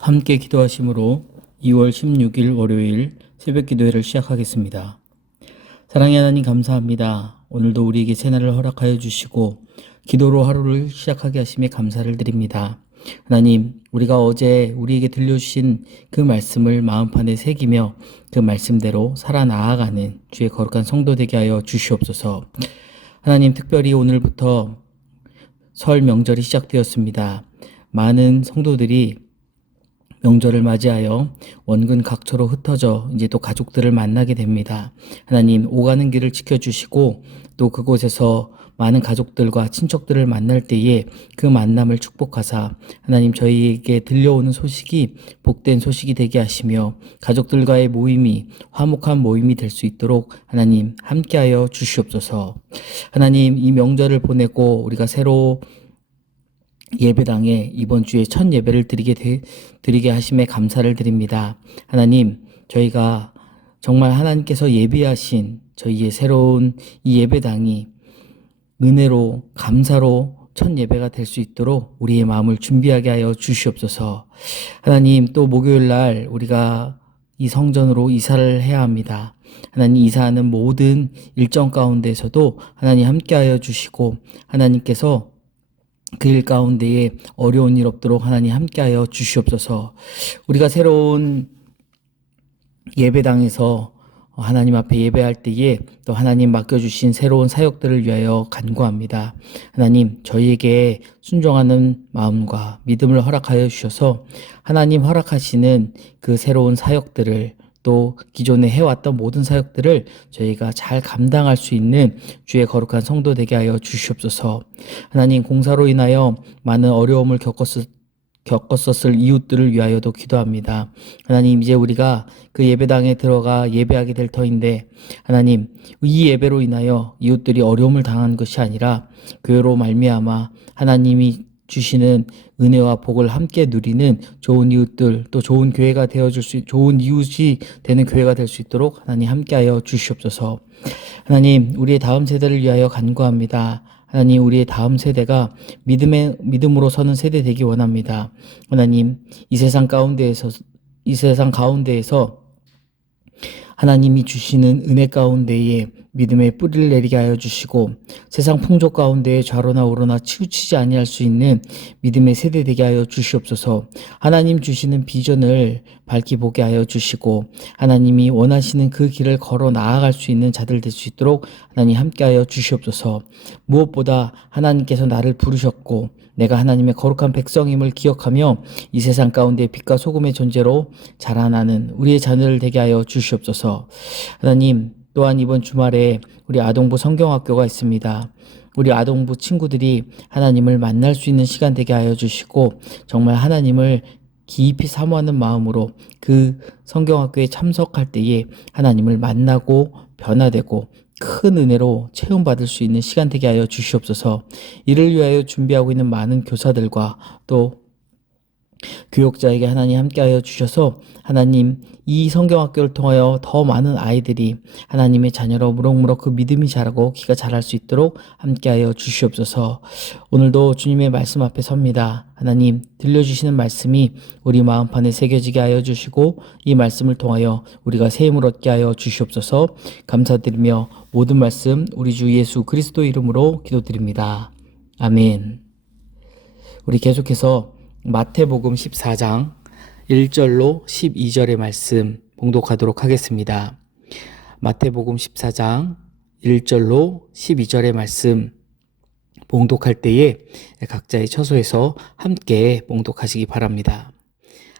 함께 기도하심으로 2월 16일 월요일 새벽 기도회를 시작하겠습니다. 사랑의 하나님 감사합니다. 오늘도 우리에게 새날을 허락하여 주시고 기도로 하루를 시작하게 하심에 감사를 드립니다. 하나님, 우리가 어제 우리에게 들려주신 그 말씀을 마음판에 새기며 그 말씀대로 살아나아가는 주의 거룩한 성도 되게 하여 주시옵소서. 하나님, 특별히 오늘부터 설 명절이 시작되었습니다. 많은 성도들이 명절을 맞이하여 원근 각처로 흩어져 이제 또 가족들을 만나게 됩니다. 하나님, 오가는 길을 지켜주시고 또 그곳에서 많은 가족들과 친척들을 만날 때에 그 만남을 축복하사 하나님, 저희에게 들려오는 소식이 복된 소식이 되게 하시며 가족들과의 모임이 화목한 모임이 될 수 있도록 하나님 함께하여 주시옵소서. 하나님, 이 명절을 보내고 우리가 새로 예배당에 이번 주에 첫 예배를 드리게 하심에 감사를 드립니다. 하나님, 저희가 정말 하나님께서 예비하신 저희의 새로운 이 예배당이 은혜로 감사로 첫 예배가 될 수 있도록 우리의 마음을 준비하게 하여 주시옵소서. 하나님, 또 목요일 날 우리가 이 성전으로 이사를 해야 합니다. 하나님, 이사하는 모든 일정 가운데서도 하나님 함께하여 주시고 하나님께서 그 일 가운데에 어려운 일 없도록 하나님 함께하여 주시옵소서. 우리가 새로운 예배당에서 하나님 앞에 예배할 때에 또 하나님 맡겨주신 새로운 사역들을 위하여 간구합니다. 하나님, 저희에게 순종하는 마음과 믿음을 허락하여 주셔서 하나님 허락하시는 그 새로운 사역들을 또 기존에 해왔던 모든 사역들을 저희가 잘 감당할 수 있는 주의 거룩한 성도 되게 하여 주시옵소서. 하나님, 공사로 인하여 많은 어려움을 겪었었을 이웃들을 위하여도 기도합니다. 하나님, 이제 우리가 그 예배당에 들어가 예배하게 될 터인데 하나님, 이 예배로 인하여 이웃들이 어려움을 당한 것이 아니라 그로 말미암아 하나님이 주시는 은혜와 복을 함께 누리는 좋은 이웃들, 또 좋은 교회가 좋은 이웃이 되는 교회가 될 수 있도록 하나님 함께하여 주시옵소서. 하나님, 우리의 다음 세대를 위하여 간구합니다. 하나님, 우리의 다음 세대가 믿음으로 서는 세대 되기 원합니다. 하나님, 이 세상 가운데에서 하나님이 주시는 은혜 가운데에 믿음의 뿌리를 내리게 하여 주시고 세상 풍조 가운데에 좌로나 우로나 치우치지 아니할 수 있는 믿음의 세대 되게 하여 주시옵소서. 하나님 주시는 비전을 밝히 보게 하여 주시고 하나님이 원하시는 그 길을 걸어 나아갈 수 있는 자들 될 수 있도록 하나님 함께 하여 주시옵소서. 무엇보다 하나님께서 나를 부르셨고 내가 하나님의 거룩한 백성임을 기억하며 이 세상 가운데 빛과 소금의 존재로 자라나는 우리의 자녀를 되게 하여 주시옵소서. 하나님, 또한 이번 주말에 우리 아동부 성경학교가 있습니다. 우리 아동부 친구들이 하나님을 만날 수 있는 시간 되게 하여 주시고 정말 하나님을 깊이 사모하는 마음으로 그 성경학교에 참석할 때에 하나님을 만나고 변화되고 큰 은혜로 체험받을 수 있는 시간 되게 하여 주시옵소서. 이를 위하여 준비하고 있는 많은 교사들과 또 교육자에게 하나님 함께하여 주셔서 하나님, 이 성경학교를 통하여 더 많은 아이들이 하나님의 자녀로 무럭무럭 그 믿음이 자라고 기가 자랄 수 있도록 함께하여 주시옵소서. 오늘도 주님의 말씀 앞에 섭니다. 하나님, 들려주시는 말씀이 우리 마음판에 새겨지게 하여 주시고 이 말씀을 통하여 우리가 새 힘을 얻게 하여 주시옵소서. 감사드리며 모든 말씀 우리 주 예수 그리스도 이름으로 기도드립니다. 아멘. 우리 계속해서 마태복음 14장 1절로 12절의 말씀 봉독하도록 하겠습니다. 마태복음 14장 1절로 12절의 말씀 봉독할 때에 각자의 처소에서 함께 봉독하시기 바랍니다.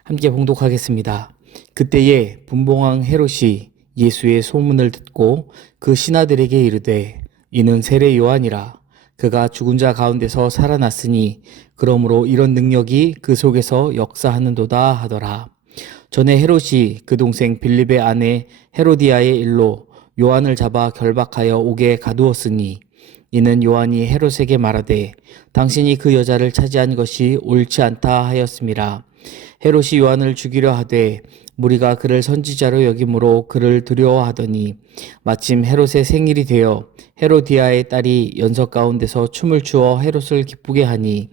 함께 봉독하겠습니다. 그때에 분봉왕 헤롯이 예수의 소문을 듣고 그 신하들에게 이르되 이는 세례 요한이라. 그가 죽은 자 가운데서 살아났으니 그러므로 이런 능력이 그 속에서 역사하는도다 하더라. 전에 헤롯이 그 동생 빌립의 아내 헤로디아의 일로 요한을 잡아 결박하여 옥에 가두었으니 이는 요한이 헤롯에게 말하되 당신이 그 여자를 차지한 것이 옳지 않다 하였음이라. 헤롯이 요한을 죽이려 하되 무리가 그를 선지자로 여김으로 그를 두려워하더니 마침 헤롯의 생일이 되어 헤로디아의 딸이 연석 가운데서 춤을 추어 헤롯을 기쁘게 하니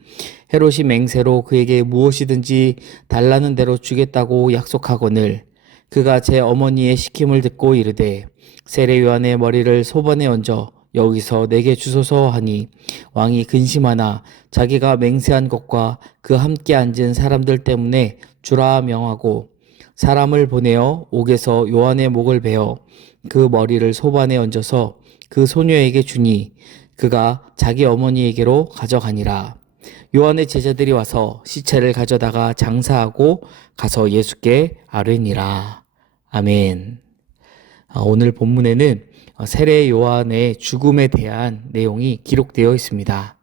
헤롯이 맹세로 그에게 무엇이든지 달라는 대로 주겠다고 약속하거늘 그가 제 어머니의 시킴을 듣고 이르되 세례 요한의 머리를 소반에 얹어 여기서 내게 주소서 하니 왕이 근심하나 자기가 맹세한 것과 그 함께 앉은 사람들 때문에 주라 명하고 사람을 보내어 옥에서 요한의 목을 베어 그 머리를 소반에 얹어서 그 소녀에게 주니 그가 자기 어머니에게로 가져가니라. 요한의 제자들이 와서 시체를 가져다가 장사하고 가서 예수께 아뢰니라. 아멘. 오늘 본문에는 세례 요한의 죽음에 대한 내용이 기록되어 있습니다.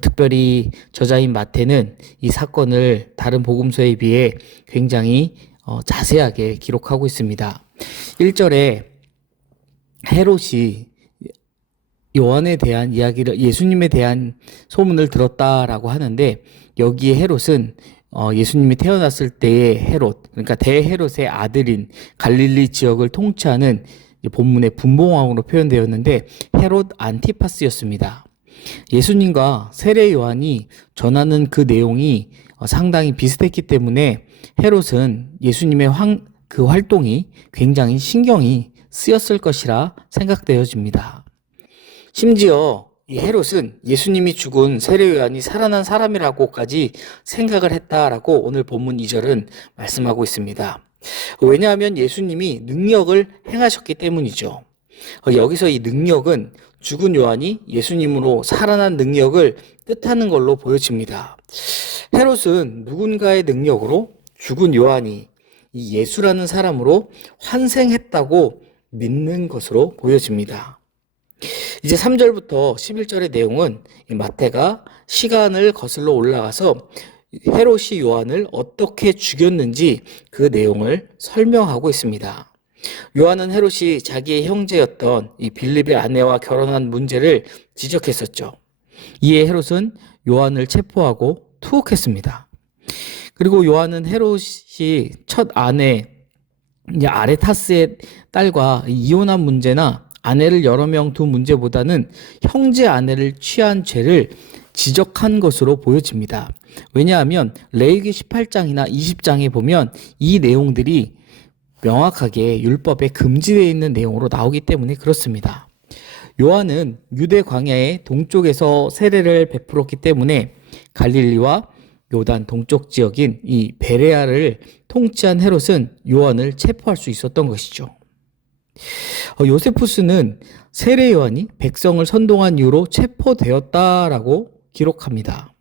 특별히 저자인 마태는 이 사건을 다른 복음서에 비해 굉장히 자세하게 기록하고 있습니다. 1절에 헤롯이 요한에 대한 이야기를, 예수님에 대한 소문을 들었다라고 하는데, 여기에 헤롯은 예수님이 태어났을 때의 헤롯, 그러니까 대헤롯의 아들인 갈릴리 지역을 통치하는 본문의 분봉왕으로 표현되었는데 헤롯 안티파스였습니다. 예수님과 세례 요한이 전하는 그 내용이 상당히 비슷했기 때문에 헤롯은 예수님의 그 활동이 굉장히 신경이 쓰였을 것이라 생각되어집니다. 심지어 이 헤롯은 예수님이 죽은 세례 요한이 살아난 사람이라고까지 생각을 했다라고 오늘 본문 2절은 말씀하고 있습니다. 왜냐하면 예수님이 능력을 행하셨기 때문이죠. 여기서 이 능력은 죽은 요한이 예수님으로 살아난 능력을 뜻하는 걸로 보여집니다. 헤롯은 누군가의 능력으로 죽은 요한이 이 예수라는 사람으로 환생했다고 믿는 것으로 보여집니다. 이제 3절부터 11절의 내용은 마태가 시간을 거슬러 올라가서 헤롯이 요한을 어떻게 죽였는지 그 내용을 설명하고 있습니다. 요한은 헤롯이 자기의 형제였던 이 빌립의 아내와 결혼한 문제를 지적했었죠. 이에 헤롯은 요한을 체포하고 투옥했습니다. 그리고 요한은 헤롯이 첫 아내 아레타스의 딸과 이혼한 문제나 아내를 여러 명 둔 문제보다는 형제 아내를 취한 죄를 지적한 것으로 보여집니다. 왜냐하면 레위기 18장이나 20장에 보면 이 내용들이 명확하게 율법에 금지되어 있는 내용으로 나오기 때문에 그렇습니다. 요한은 유대 광야의 동쪽에서 세례를 베풀었기 때문에 갈릴리와 요단 동쪽 지역인 이 베레아를 통치한 헤롯은 요한을 체포할 수 있었던 것이죠. 요세푸스는 세례 요한이 백성을 선동한 이유로 체포되었다라고 기록합니다.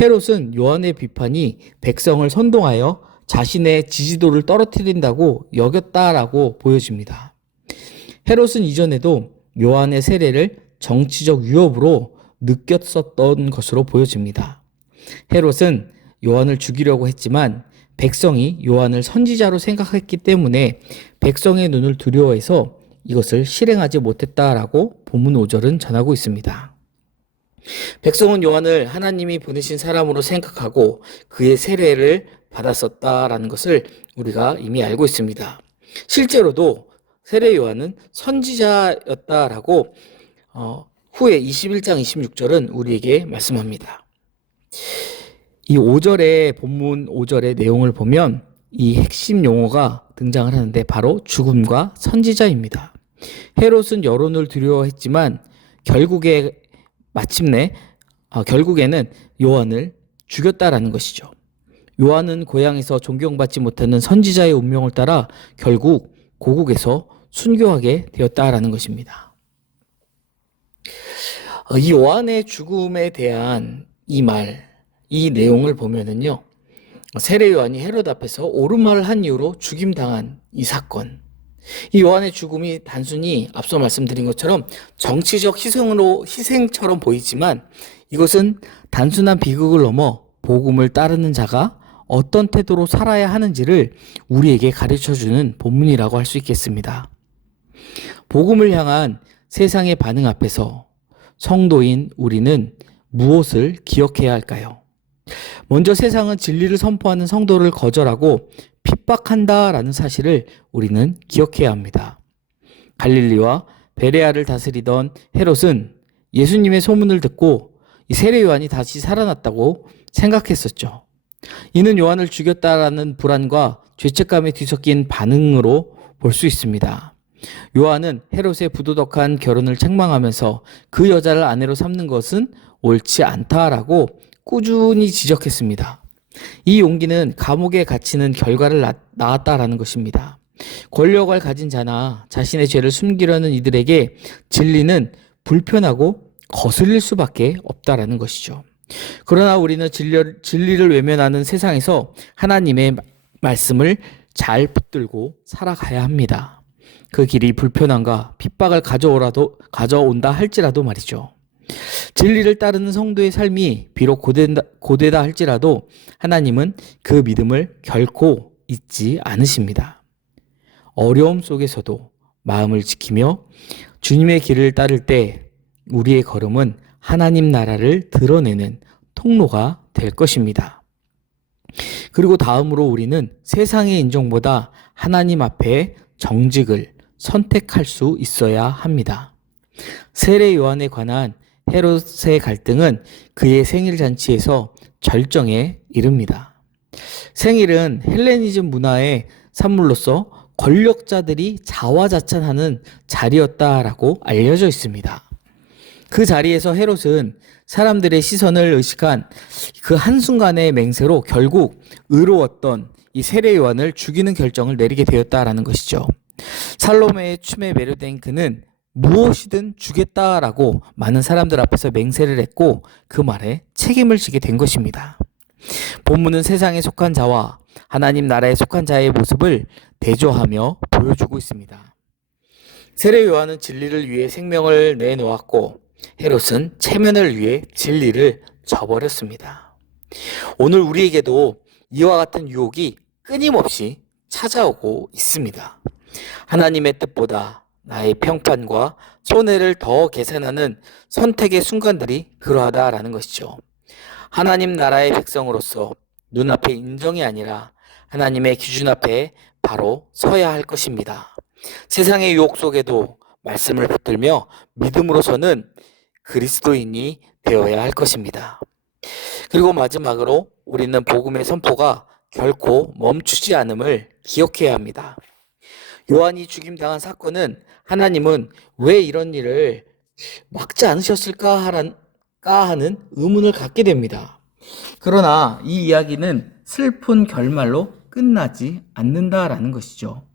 헤롯은 요한의 비판이 백성을 선동하여 자신의 지지도를 떨어뜨린다고 여겼다라고 보여집니다. 헤롯은 이전에도 요한의 세례를 정치적 위협으로 느꼈었던 것으로 보여집니다. 헤롯은 요한을 죽이려고 했지만 백성이 요한을 선지자로 생각했기 때문에 백성의 눈을 두려워해서 이것을 실행하지 못했다라고 본문 5절은 전하고 있습니다. 백성은 요한을 하나님이 보내신 사람으로 생각하고 그의 세례를 받았었다라는 것을 우리가 이미 알고 있습니다. 실제로도 세례 요한은 선지자였다라고 후에 21장 26절은 우리에게 말씀합니다. 이 5절의 본문 5절의 내용을 보면 이 핵심 용어가 등장을 하는데 바로 죽음과 선지자입니다. 헤롯은 여론을 두려워했지만 결국에는 요한을 죽였다라는 것이죠. 요한은 고향에서 존경받지 못하는 선지자의 운명을 따라 결국 고국에서 순교하게 되었다라는 것입니다. 이 요한의 죽음에 대한 이 내용을 보면은요, 세례 요한이 헤롯 앞에서 옳은 말을 한 이유로 죽임당한 이 사건, 이 요한의 죽음이 단순히 앞서 말씀드린 것처럼 정치적 희생처럼 보이지만 이것은 단순한 비극을 넘어 복음을 따르는 자가 어떤 태도로 살아야 하는지를 우리에게 가르쳐주는 본문이라고 할 수 있겠습니다. 복음을 향한 세상의 반응 앞에서 성도인 우리는 무엇을 기억해야 할까요? 먼저 세상은 진리를 선포하는 성도를 거절하고 핍박한다라는 사실을 우리는 기억해야 합니다. 갈릴리와 베레아를 다스리던 헤롯은 예수님의 소문을 듣고 이 세례 요한이 다시 살아났다고 생각했었죠. 이는 요한을 죽였다라는 불안과 죄책감에 뒤섞인 반응으로 볼 수 있습니다. 요한은 헤롯의 부도덕한 결혼을 책망하면서 그 여자를 아내로 삼는 것은 옳지 않다라고 꾸준히 지적했습니다. 이 용기는 감옥에 갇히는 결과를 낳았다라는 것입니다. 권력을 가진 자나 자신의 죄를 숨기려는 이들에게 진리는 불편하고 거슬릴 수밖에 없다라는 것이죠. 그러나 우리는 진리를 외면하는 세상에서 하나님의 말씀을 잘 붙들고 살아가야 합니다. 그 길이 불편함과 핍박을 가져온다 할지라도 말이죠. 진리를 따르는 성도의 삶이 비록 고되다 할지라도 하나님은 그 믿음을 결코 잊지 않으십니다. 어려움 속에서도 마음을 지키며 주님의 길을 따를 때 우리의 걸음은 하나님 나라를 드러내는 통로가 될 것입니다. 그리고 다음으로 우리는 세상의 인정보다 하나님 앞에 정직을 선택할 수 있어야 합니다. 세례 요한에 관한 헤롯의 갈등은 그의 생일 잔치에서 절정에 이릅니다. 생일은 헬레니즘 문화의 산물로서 권력자들이 자화자찬하는 자리였다라고 알려져 있습니다. 그 자리에서 헤롯은 사람들의 시선을 의식한 그 한순간의 맹세로 결국 의로웠던 이 세례 요한을 죽이는 결정을 내리게 되었다라는 것이죠. 살로메의 춤에 매료된 그는 무엇이든 주겠다라고 많은 사람들 앞에서 맹세를 했고 그 말에 책임을 지게 된 것입니다. 본문은 세상에 속한 자와 하나님 나라에 속한 자의 모습을 대조하며 보여주고 있습니다. 세례 요한은 진리를 위해 생명을 내놓았고 헤롯은 체면을 위해 진리를 저버렸습니다. 오늘 우리에게도 이와 같은 유혹이 끊임없이 찾아오고 있습니다. 하나님의 뜻보다 나의 평판과 손해를 더 계산하는 선택의 순간들이 그러하다라는 것이죠. 하나님 나라의 백성으로서 눈앞의 인정이 아니라 하나님의 기준 앞에 바로 서야 할 것입니다. 세상의 유혹 속에도 말씀을 붙들며 믿음으로서는 그리스도인이 되어야 할 것입니다. 그리고 마지막으로 우리는 복음의 선포가 결코 멈추지 않음을 기억해야 합니다. 요한이 죽임당한 사건은 하나님은 왜 이런 일을 막지 않으셨을까 하는 의문을 갖게 됩니다. 그러나 이 이야기는 슬픈 결말로 끝나지 않는다라는 것이죠.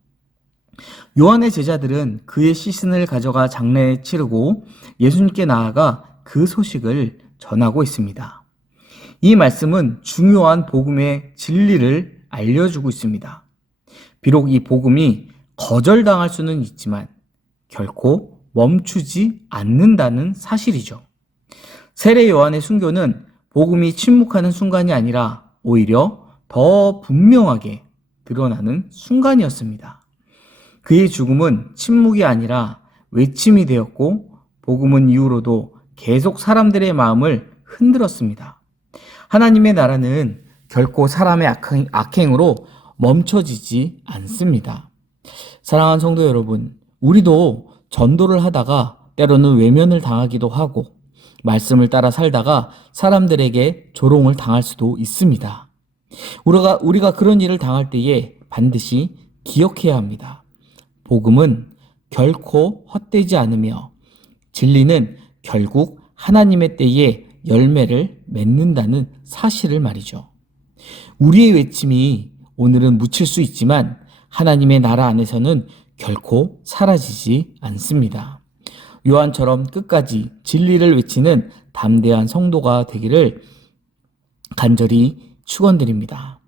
요한의 제자들은 그의 시신을 가져가 장례에 치르고 예수님께 나아가 그 소식을 전하고 있습니다. 이 말씀은 중요한 복음의 진리를 알려주고 있습니다. 비록 이 복음이 거절당할 수는 있지만 결코 멈추지 않는다는 사실이죠. 세례 요한의 순교는 복음이 침묵하는 순간이 아니라 오히려 더 분명하게 드러나는 순간이었습니다. 그의 죽음은 침묵이 아니라 외침이 되었고 복음은 이후로도 계속 사람들의 마음을 흔들었습니다. 하나님의 나라는 결코 사람의 악행으로 멈춰지지 않습니다. 사랑하는 성도 여러분, 우리도 전도를 하다가 때로는 외면을 당하기도 하고 말씀을 따라 살다가 사람들에게 조롱을 당할 수도 있습니다. 우리가 그런 일을 당할 때에 반드시 기억해야 합니다. 복음은 결코 헛되지 않으며 진리는 결국 하나님의 때에 열매를 맺는다는 사실을 말이죠. 우리의 외침이 오늘은 묻힐 수 있지만 하나님의 나라 안에서는 결코 사라지지 않습니다. 요한처럼 끝까지 진리를 외치는 담대한 성도가 되기를 간절히 축원드립니다.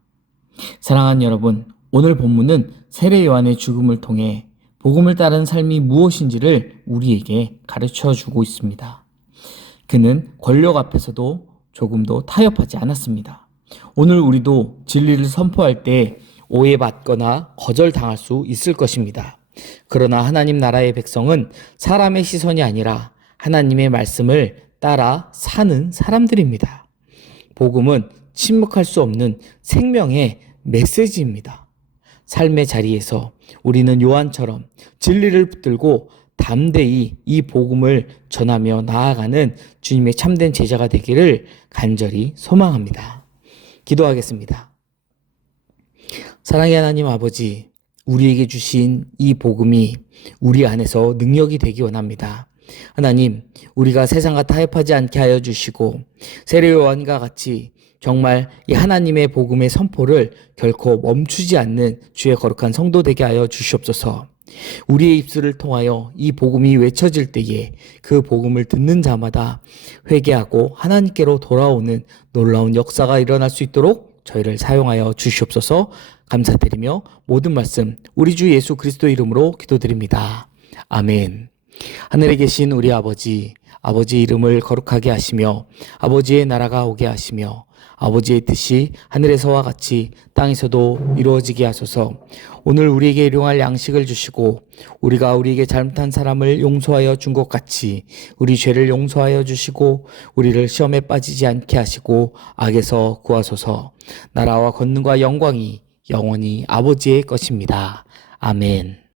사랑하는 여러분, 오늘 본문은 세례 요한의 죽음을 통해 복음을 따르는 삶이 무엇인지를 우리에게 가르쳐 주고 있습니다. 그는 권력 앞에서도 조금도 타협하지 않았습니다. 오늘 우리도 진리를 선포할 때 오해받거나 거절당할 수 있을 것입니다. 그러나 하나님 나라의 백성은 사람의 시선이 아니라 하나님의 말씀을 따라 사는 사람들입니다. 복음은 침묵할 수 없는 생명의 메시지입니다. 삶의 자리에서 우리는 요한처럼 진리를 붙들고 담대히 이 복음을 전하며 나아가는 주님의 참된 제자가 되기를 간절히 소망합니다. 기도하겠습니다. 사랑의 하나님 아버지, 우리에게 주신 이 복음이 우리 안에서 능력이 되기 원합니다. 하나님, 우리가 세상과 타협하지 않게 하여 주시고 세례 요한과 같이 정말 이 하나님의 복음의 선포를 결코 멈추지 않는 주의 거룩한 성도 되게 하여 주시옵소서. 우리의 입술을 통하여 이 복음이 외쳐질 때에 그 복음을 듣는 자마다 회개하고 하나님께로 돌아오는 놀라운 역사가 일어날 수 있도록 저희를 사용하여 주시옵소서. 감사드리며 모든 말씀 우리 주 예수 그리스도 이름으로 기도드립니다. 아멘. 하늘에 계신 우리 아버지 이름을 거룩하게 하시며 아버지의 나라가 오게 하시며 아버지의 뜻이 하늘에서와 같이 땅에서도 이루어지게 하소서. 오늘 우리에게 일용할 양식을 주시고 우리가 우리에게 잘못한 사람을 용서하여 준 것 같이 우리 죄를 용서하여 주시고 우리를 시험에 빠지지 않게 하시고 악에서 구하소서. 나라와 권능과 영광이 영원히 아버지의 것입니다. 아멘.